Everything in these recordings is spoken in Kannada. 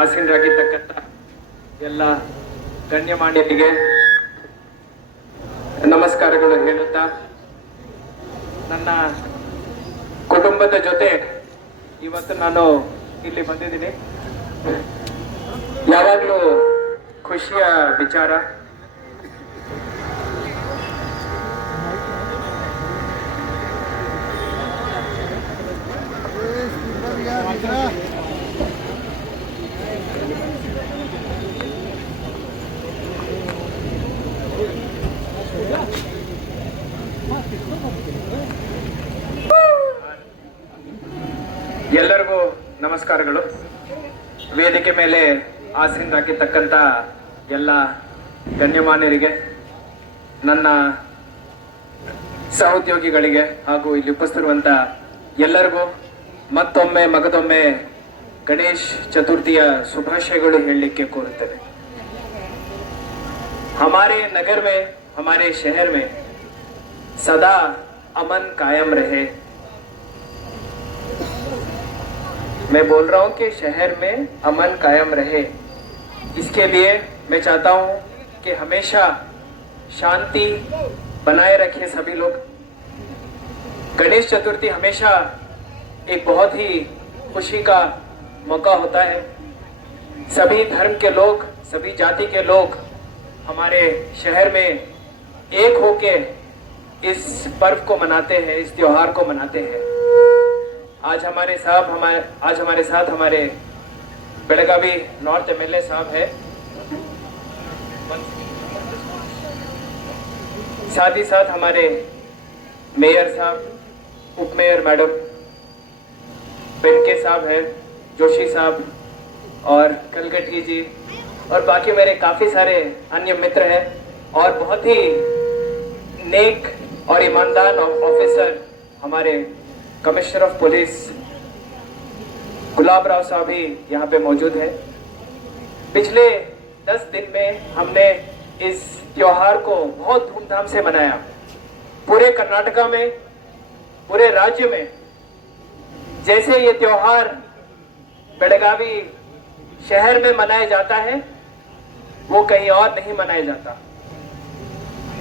ಆಸೀನರಾಗಿರ್ತಕ್ಕಂಥ ಎಲ್ಲ ಗಣ್ಯಮಾನ್ಯರಿಗೆ ನಮಸ್ಕಾರಗಳು ಹೇಳುತ್ತಾ, ನನ್ನ ಕುಟುಂಬದ ಜೊತೆ ಇವತ್ತು ನಾನು ಇಲ್ಲಿ ಬಂದಿದ್ದೀನಿ. ಯಾವಾಗಲೂ ಖುಷಿಯ ವಿಚಾರ. ಎಲ್ಲರಿಗೂ ನಮಸ್ಕಾರಗಳು. ವೇದಿಕೆ ಮೇಲೆ ಆಸೀನರಾಗಿರ್ತಕ್ಕಂಥ ಎಲ್ಲ ಗಣ್ಯಮಾನ್ಯರಿಗೆ, ನನ್ನ ಸಹೋದ್ಯೋಗಿಗಳಿಗೆ ಹಾಗೂ ಇಲ್ಲಿ ಉಪಸ್ಥಿತಿರುವಂತ ಎಲ್ಲರಿಗೂ ಮತ್ತೊಮ್ಮೆ ಮಗದೊಮ್ಮೆ ಗಣೇಶ್ ಚತುರ್ಥಿಯ ಶುಭಾಶಯಗಳು ಹೇಳಲಿಕ್ಕೆ ಕೋರುತ್ತೇನೆ. हमारे नगर में, हमारे शहर में सदा अमन कायम रहे. मैं बोल रहा हूं कि शहर में अमन कायम रहे. इसके लिए मैं चाहता हूं कि हमेशा शांति बनाए रखें सभी लोग. गणेश चतुर्थी हमेशा एक बहुत ही खुशी का मौका होता है. सभी धर्म के लोग, सभी जाति के लोग हमारे शहर में एक होके इस पर्व को मनाते हैं, इस त्योहार को मनाते हैं. आज हमारे साथ हमारे बेळगावी नॉर्थ एमएलए साहब है, साथ ही साथ हमारे मेयर साहब, उप मेयर मैडम पेनके साहब है, जोशी साहब और कलगठी जी और बाकी मेरे काफी सारे अन्य मित्र हैं और बहुत ही नेक और ईमानदार ऑफिसर हमारे कमिश्नर ऑफ पुलिस गुलाब राव साहब भी यहाँ पे मौजूद है. पिछले 10 दिन में हमने इस त्योहार को बहुत धूमधाम से मनाया. पूरे कर्नाटका में, पूरे राज्य में जैसे ये त्योहार बेळगावी शहर में मनाया जाता है वो कहीं और नहीं मनाया जाता.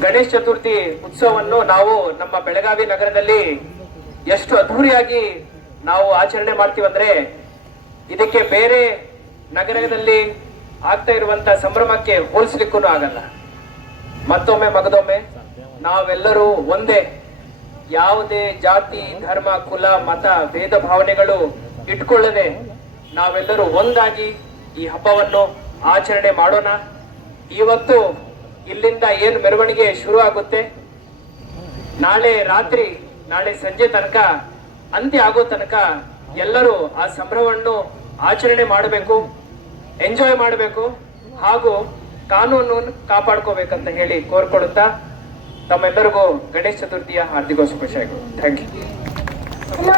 ಗಣೇಶ ಚತುರ್ಥಿ ಉತ್ಸವವನ್ನು ನಾವು ನಮ್ಮ ಬೆಳಗಾವಿ ನಗರದಲ್ಲಿ ಎಷ್ಟು ಅದ್ಧೂರಿಯಾಗಿ ನಾವು ಆಚರಣೆ ಮಾಡ್ತೀವಂದ್ರೆ ಇದಕ್ಕೆ ಬೇರೆ ನಗರದಲ್ಲಿ ಆಗ್ತಾ ಇರುವಂತ ಸಂಭ್ರಮಕ್ಕೆ ಹೋಲಿಸಲಿಕ್ಕೂ ಆಗಲ್ಲ. ಮತ್ತೊಮ್ಮೆ ಮಗದೊಮ್ಮೆ ನಾವೆಲ್ಲರೂ ಒಂದೇ, ಯಾವುದೇ ಜಾತಿ ಧರ್ಮ ಕುಲ ಮತ ಭೇದ ಭಾವನೆಗಳು ಇಟ್ಕೊಳ್ಳದೆ ನಾವೆಲ್ಲರೂ ಒಂದಾಗಿ ಈ ಹಬ್ಬವನ್ನು ಆಚರಣೆ ಮಾಡೋಣ. ಇವತ್ತು ಇಲ್ಲಿಂದ ಏನು ಮೆರವಣಿಗೆ ಶುರು ಆಗುತ್ತೆ, ನಾಳೆ ರಾತ್ರಿ, ನಾಳೆ ಸಂಜೆ ತನಕ, ಅಂತ್ಯ ಆಗೋ ತನಕ ಎಲ್ಲರೂ ಆ ಸಂಭ್ರಮವನ್ನು ಆಚರಣೆ ಮಾಡಬೇಕು, ಎಂಜಾಯ್ ಮಾಡಬೇಕು ಹಾಗೂ ಕಾನೂನು ಕಾಪಾಡ್ಕೋಬೇಕಂತ ಹೇಳಿ ಕೋರ್ಕೊಡುತ್ತಾ ತಮ್ಮೆಲ್ಲರಿಗೂ ಗಣೇಶ ಚತುರ್ಥಿಯ ಹಾರ್ದಿಕ ಶುಭಾಶಯಗಳು. Thank you.